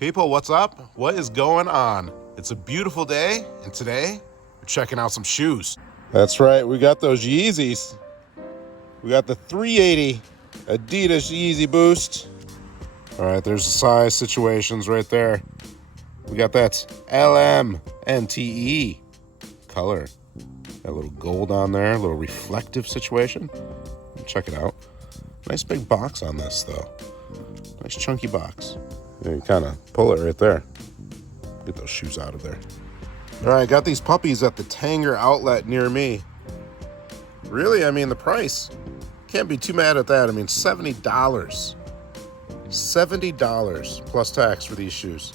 People, what's up? What is going on? It's a beautiful day, and today we're checking out some shoes. That's right, we got those Yeezys. We got the 380 Adidas Yeezy Boost. All right, there's the size situations right there. We got that LMNTE color. Got a little gold on there, a little reflective situation. Check it out. Nice big box on this, though. Nice chunky box. Yeah, you kind of pull it right there. Get those shoes out of there. All right, got these puppies at the Tanger outlet near me. Really, I mean, the price, can't be too mad at that. I mean, $70. $70 plus tax for these shoes.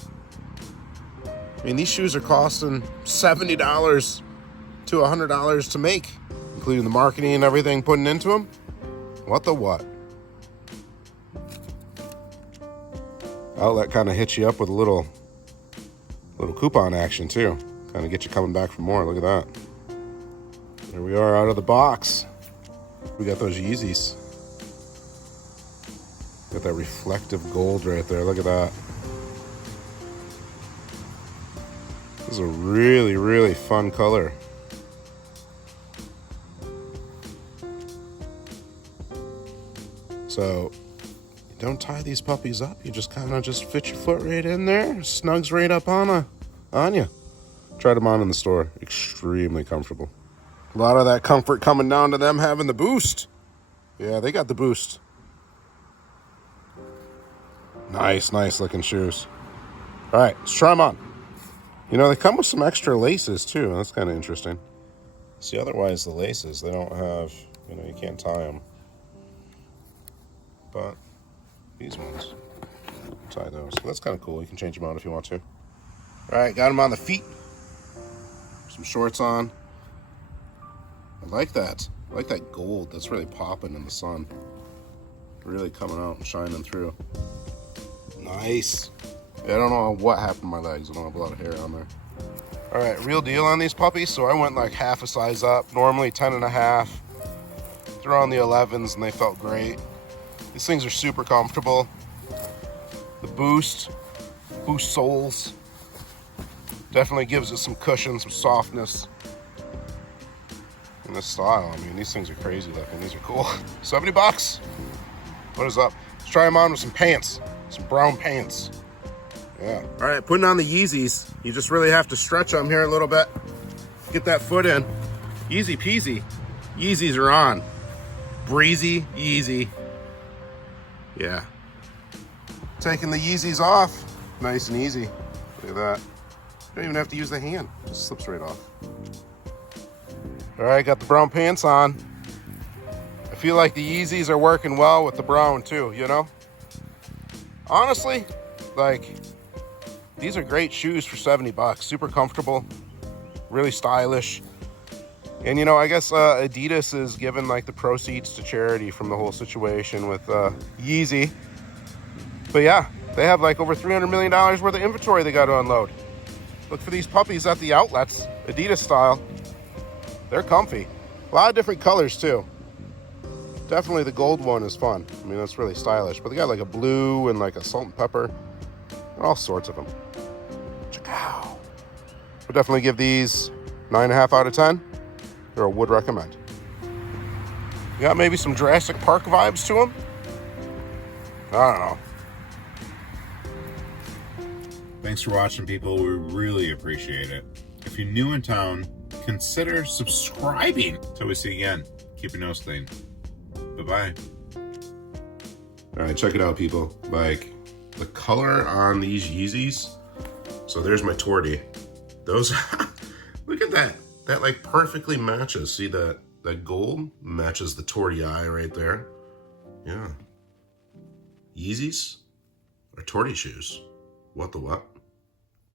I mean, these shoes are costing $70 to $100 to make, including the marketing and everything putting into them. What the what? Outlet kind of hits you up with a little coupon action too. Kind of get you coming back for more. Look at that. There we are out of the box. We got those Yeezys. Got that reflective gold right there. Look at that. This is a really, really fun color. So don't tie these puppies up. You just kind of just fit your foot right in there. Snugs right up on you. Tried them on in the store. Extremely comfortable. A lot of that comfort coming down to them having the Boost. Yeah, they got the Boost. Nice looking shoes. All right, let's try them on. You know, they come with some extra laces too. That's kind of interesting. See, otherwise the laces, they don't have, you know, you can't tie them. But these ones, tie those. So that's kind of cool. You can change them out if you want to. All right, got them on the feet. Some shorts on. I like that. I like that gold. That's really popping in the sun. Really coming out and shining through. Nice. Yeah, I don't know what happened to my legs. I don't have a lot of hair on there. All right, real deal on these puppies. So I went like half a size up. Normally 10.5. Threw on the 11s and they felt great. These things are super comfortable. The Boost soles definitely gives it some cushion, some softness. And this style, I mean, these things are crazy looking. These are cool. $70. What is up? Let's try them on with some pants, some brown pants. Yeah. All right, putting on the Yeezys. You just really have to stretch them here a little bit. Get that foot in. Easy peasy. Yeezys are on. Breezy, Yeezy. Yeah. Taking the Yeezys off, nice and easy. Look at that. You don't even have to use the hand. It just slips right off. All right, got the brown pants on. I feel like the Yeezys are working well with the brown too, you know? Honestly, like, these are great shoes for $70. Super comfortable, really stylish. And you know, I guess Adidas is giving like the proceeds to charity from the whole situation with Yeezy. But yeah, they have like over $300 million worth of inventory they got to unload. Look for these puppies at the outlets, Adidas style. They're comfy. A lot of different colors too. Definitely the gold one is fun. I mean, that's really stylish. But they got like a blue and like a salt and pepper. All sorts of them. Chow. Would definitely give these 9.5 out of 10. Or would recommend. You got maybe some Jurassic Park vibes to them? I don't know. Thanks for watching, people. We really appreciate it. If you're new in town, consider subscribing. Till we see you again. Keep your nose clean. Bye-bye. All right, check it out, people. Like, the color on these Yeezys. So there's my tortie. Those, look at that. That like perfectly matches. See that gold matches the tortie eye right there. Yeah. Yeezys are tortie shoes. What the what?